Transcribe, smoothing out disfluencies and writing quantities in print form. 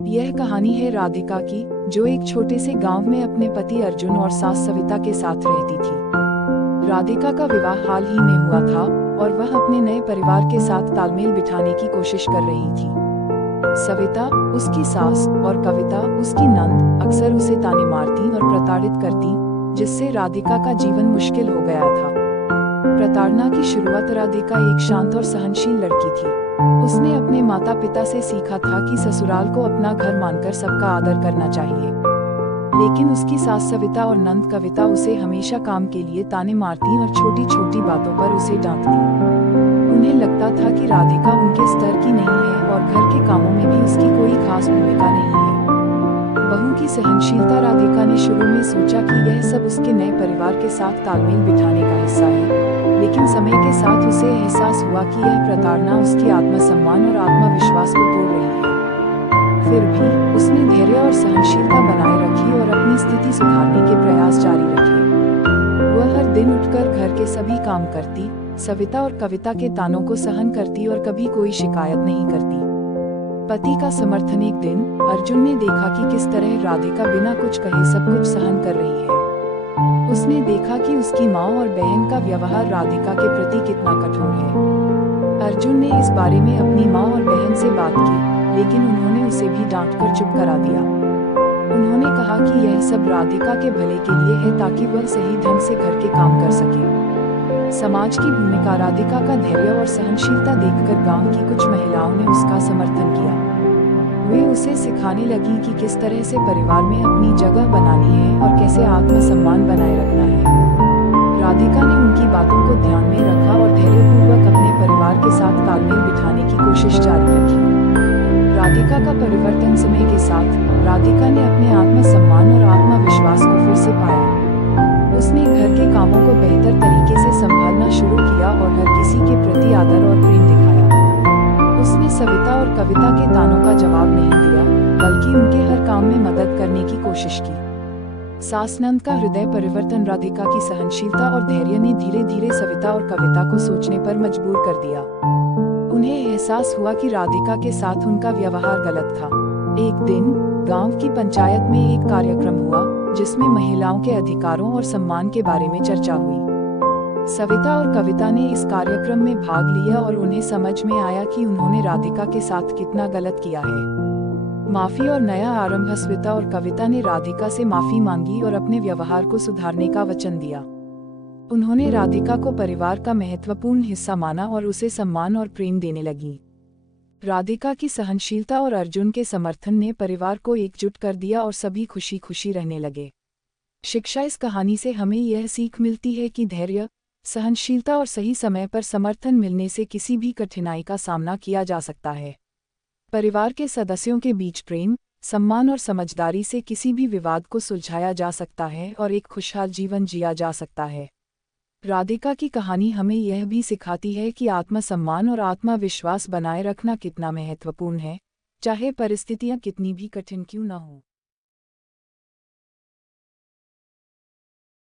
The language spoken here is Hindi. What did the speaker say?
यह कहानी है राधिका की, जो एक छोटे से गांव में अपने पति अर्जुन और सास सविता के साथ रहती थी। राधिका का विवाह हाल ही में हुआ था और वह अपने नए परिवार के साथ तालमेल बिठाने की कोशिश कर रही थी। सविता, उसकी सास, और कविता, उसकी नंद, अक्सर उसे ताने मारती और प्रताड़ित करती, जिससे राधिका का जीवन मुश्किल हो गया था। प्रताड़ना की शुरुआत राधिका एक शांत और सहनशील लड़की थी। उसने अपने माता पिता से सीखा था कि ससुराल को अपना घर मानकर सबका आदर करना चाहिए। लेकिन उसकी सास सविता और नंद कविता उसे हमेशा काम के लिए ताने मारती और छोटी छोटी बातों पर उसे डांटती। उन्हें लगता था कि राधिका उनके स्तर की नहीं है और घर के कामों में भी उसकी कोई खास भूमिका नहीं है। बहू की सहनशीलता राधिका ने शुरू में सोचा कि यह सब उसके नए परिवार के साथ तालमेल बिठाने का हिस्सा है, लेकिन समय के साथ उसे एहसास हुआ कि यह प्रताड़ना उसकी आत्मसम्मान और आत्मविश्वास को तोड़ रही है। फिर भी उसने धैर्य और सहनशीलता बनाए रखी और अपनी स्थिति सुधारने के प्रयास जारी रखे। वह हर दिन उठकर घर के सभी काम करती, सविता और कविता के तानों को सहन करती और कभी कोई शिकायत नहीं करती। पति का समर्थन। एक दिन अर्जुन ने देखा कि किस तरह राधिका बिना कुछ कहे सब कुछ सहन कर रही है। उसने देखा कि उसकी माँ और बहन का व्यवहार राधिका के प्रति कितना कठोर है। अर्जुन ने इस बारे में अपनी माँ और बहन से बात की, लेकिन उन्होंने उसे भी डांटकर चुप करा दिया। उन्होंने कहा कि यह सब राधिका के भले के लिए है, ताकि वह सही ढंग से घर के काम कर सके। समाज की भूमिका। राधिका का धैर्य और सहनशीलता देखकर गांव की कुछ महिलाओं ने उसका समर्थन किया। वे उसे सिखाने लगी कि किस तरह से परिवार में अपनी जगह बनानी है और कैसे आत्मसम्मान बनाए रखना है। राधिका ने उनकी बातों को ध्यान में रखा और धैर्यपूर्वक अपने परिवार के साथ तालमेल बिठाने की कोशिश जारी रखी। राधिका का परिवर्तन। समय के साथ राधिका ने अपने आत्मसम्मान और आत्मविश्वास को फिर से पाया। उसने घर के कामों को बेहतर तरीके से संभालना शुरू किया और हर किसी के प्रति आदर और प्रेम दिखाया। उसने सविता और कविता के तानों का जवाब नहीं दिया, बल्कि उनके हर काम में मदद करने की कोशिश की। सास नंद का हृदय परिवर्तन। राधिका की सहनशीलता और धैर्य ने धीरे धीरे सविता और कविता को सोचने पर मजबूर कर दिया। उन्हें एहसास हुआ कि राधिका के साथ उनका व्यवहार गलत था। एक दिन गांव की पंचायत में एक कार्यक्रम हुआ, जिसमें महिलाओं के अधिकारों और सम्मान के बारे में चर्चा हुई। सविता और कविता ने इस कार्यक्रम में भाग लिया और उन्हें समझ में आया कि उन्होंने राधिका के साथ कितना गलत किया है। माफी और नया आरंभ। सविता और कविता ने राधिका से माफी मांगी और अपने व्यवहार को सुधारने का वचन दिया। उन्होंने राधिका को परिवार का महत्वपूर्ण हिस्सा माना और उसे सम्मान और प्रेम देने लगी। राधिका की सहनशीलता और अर्जुन के समर्थन ने परिवार को एकजुट कर दिया और सभी खुशी खुशी रहने लगे। शिक्षा। इस कहानी से हमें यह सीख मिलती है कि धैर्य, सहनशीलता और सही समय पर समर्थन मिलने से किसी भी कठिनाई का सामना किया जा सकता है। परिवार के सदस्यों के बीच प्रेम, सम्मान और समझदारी से किसी भी विवाद को सुलझाया जा सकता है और एक खुशहाल जीवन जिया जा सकता है। राधिका की कहानी हमें यह भी सिखाती है कि आत्मसम्मान और आत्मविश्वास बनाए रखना कितना महत्वपूर्ण है, चाहे परिस्थितियां कितनी भी कठिन क्यों न हों।